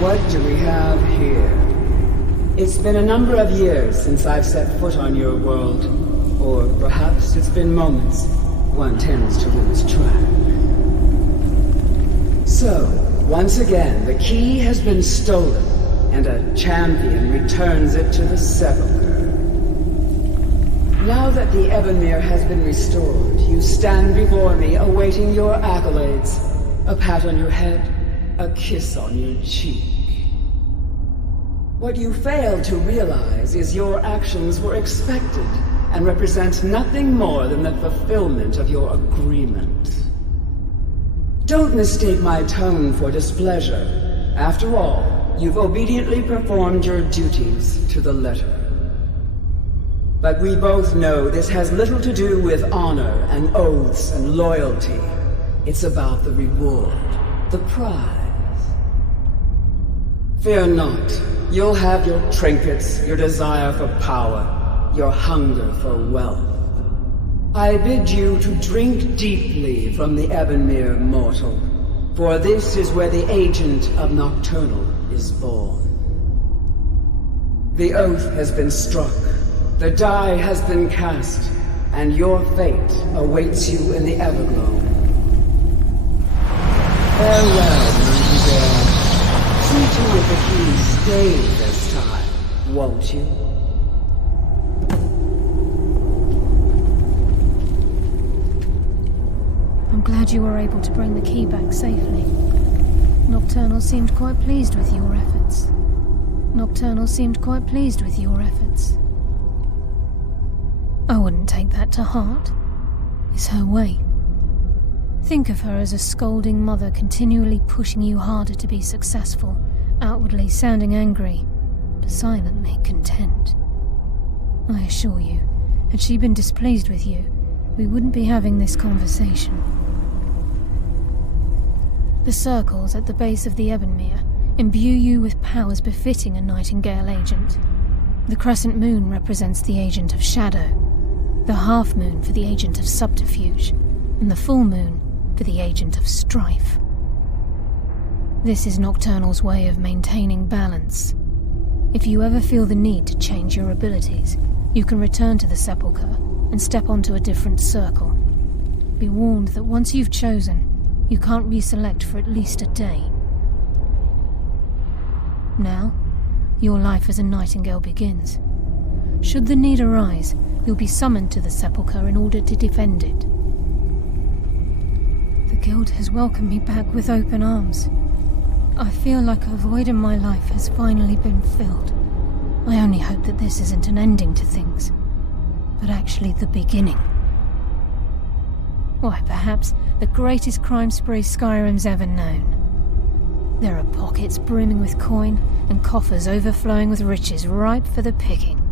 What do we have here? It's been a number of years since I've set foot on your world. Or perhaps it's been moments. One tends to lose track. So, once again, the key has been stolen, and a champion returns it to the sepulchre. Now that the Ebonmere has been restored, you stand before me awaiting your accolades. A pat on your head, a kiss on your cheek. What you fail to realize is your actions were expected and represent nothing more than the fulfillment of your agreement. Don't mistake my tone for displeasure. After all, you've obediently performed your duties to the letter. But we both know this has little to do with honor and oaths and loyalty. It's about the reward, the prize. Fear not. You'll have your trinkets, your desire for power, your hunger for wealth. I bid you to drink deeply from the Ebonmere mortal, for this is where the agent of Nocturnal is born. The oath has been struck, the die has been cast, and your fate awaits you in the Everglow. Farewell, Nightingale. See to it that you stay this time, won't you? I'm glad you were able to bring the key back safely. Nocturnal seemed quite pleased with your efforts. I wouldn't take that to heart. It's her way. Think of her as a scolding mother continually pushing you harder to be successful, outwardly sounding angry, but silently content. I assure you, had she been displeased with you, we wouldn't be having this conversation. The circles at the base of the Ebonmere imbue you with powers befitting a Nightingale agent. The crescent moon represents the agent of shadow, the half moon for the agent of subterfuge, and the full moon for the agent of strife. This is Nocturnal's way of maintaining balance. If you ever feel the need to change your abilities, you can return to the sepulchre and step onto a different circle. Be warned that once you've chosen, you can't reselect for at least a day. Now, your life as a Nightingale begins. Should the need arise, you'll be summoned to the sepulchre in order to defend it. The Guild has welcomed me back with open arms. I feel like a void in my life has finally been filled. I only hope that this isn't an ending to things, but actually the beginning. Why, perhaps the greatest crime spree Skyrim's ever known. There are pockets brimming with coin and coffers overflowing with riches ripe for the picking.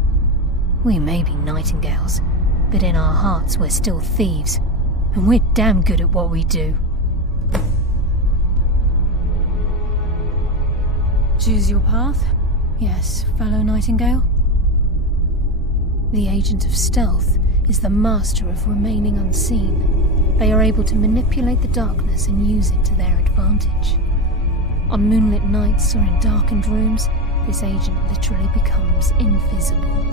We may be Nightingales, but in our hearts we're still thieves, and we're damn good at what we do. Choose your path? Yes, fellow Nightingale. The agent of stealth is the master of remaining unseen. They are able to manipulate the darkness and use it to their advantage. On moonlit nights or in darkened rooms, this agent literally becomes invisible.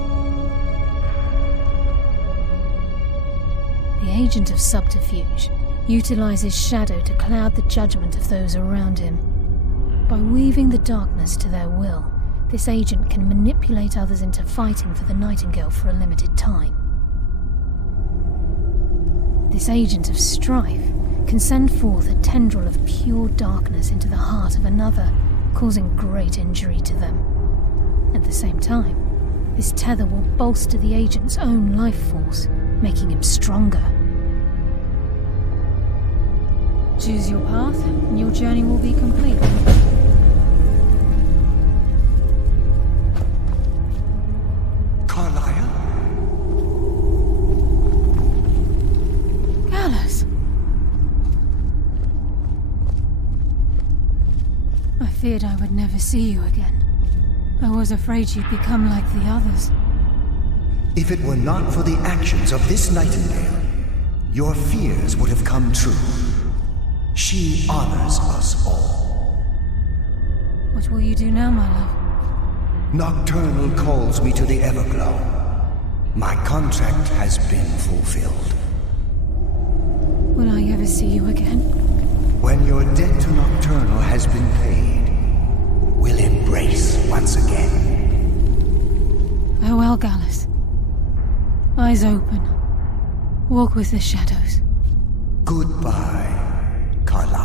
The agent of subterfuge utilizes shadow to cloud the judgment of those around him. By weaving the darkness to their will, this agent can manipulate others into fighting for the Nightingale for a limited time. This agent of strife can send forth a tendril of pure darkness into the heart of another, causing great injury to them. At the same time, this tether will bolster the agent's own life force, making him stronger. Choose your path, and your journey will be complete. I feared I would never see you again. I was afraid you'd become like the others. If it were not for the actions of this Nightingale, your fears would have come true. She honors us all. What will you do now, my love? Nocturnal calls me to the Everglow. My contract has been fulfilled. Will I ever see you again? When your debt to Nocturnal has been paid, we'll embrace once again. Farewell, Gallus. Eyes open. Walk with the shadows. Goodbye, Carla.